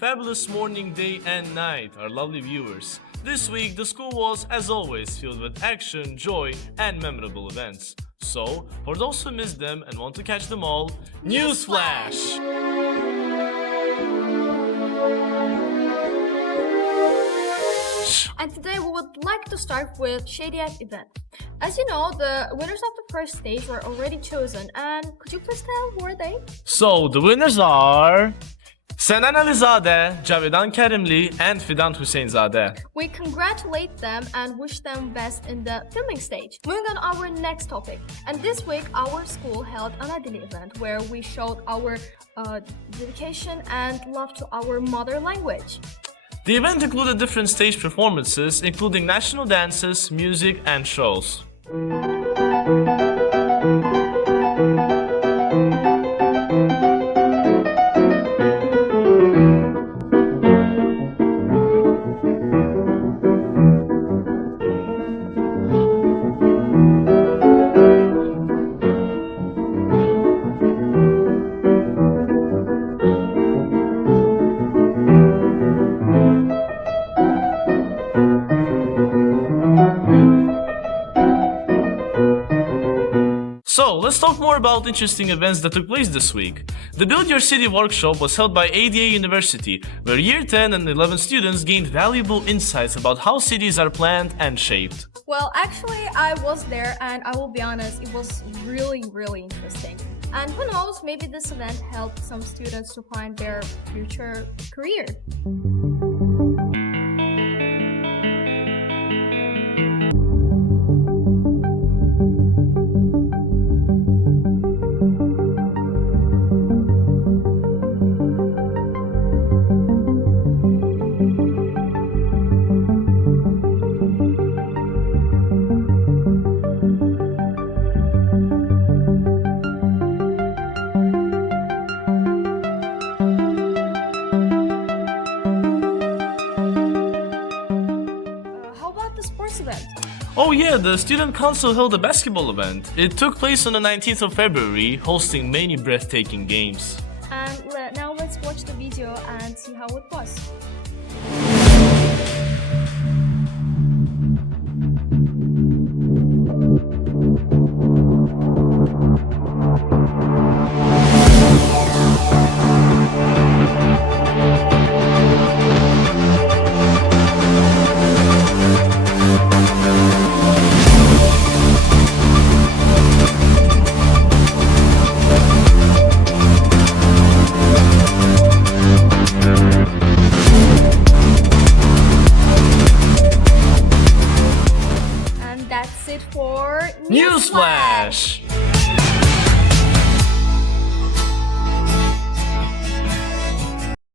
fabulous morning, day, and night, our lovely viewers. This week, the school was, as always, filled with action, joy, and memorable events. So, for those who missed them and want to catch them all, Newsflash! And today we would like to start with ADAlive event. As you know, the winners of the first stage were already chosen, and could you please tell who are they? So, the winners are... Senan Alizadeh, Cavidan Kerimli, and Fidan Hüseyinzadeh. We congratulate them and wish them best in the filming stage. Moving on our next topic. And this week, our school held an Dili event where we showed our dedication and love to our mother language. The event included different stage performances, including national dances, music, and shows. So, let's talk more about interesting events that took place this week. The Build Your City workshop was held by ADA University, where Year 10 and 11 students gained valuable insights about how cities are planned and shaped. Well, actually, I was there, and I will be honest, it was really interesting. And who knows, maybe this event helped some students to find their future career. Oh yeah, the student council held a basketball event. It took place on the 19th of February, hosting many breathtaking games. And now let's watch the video and see how it was. That's it for Newsflash!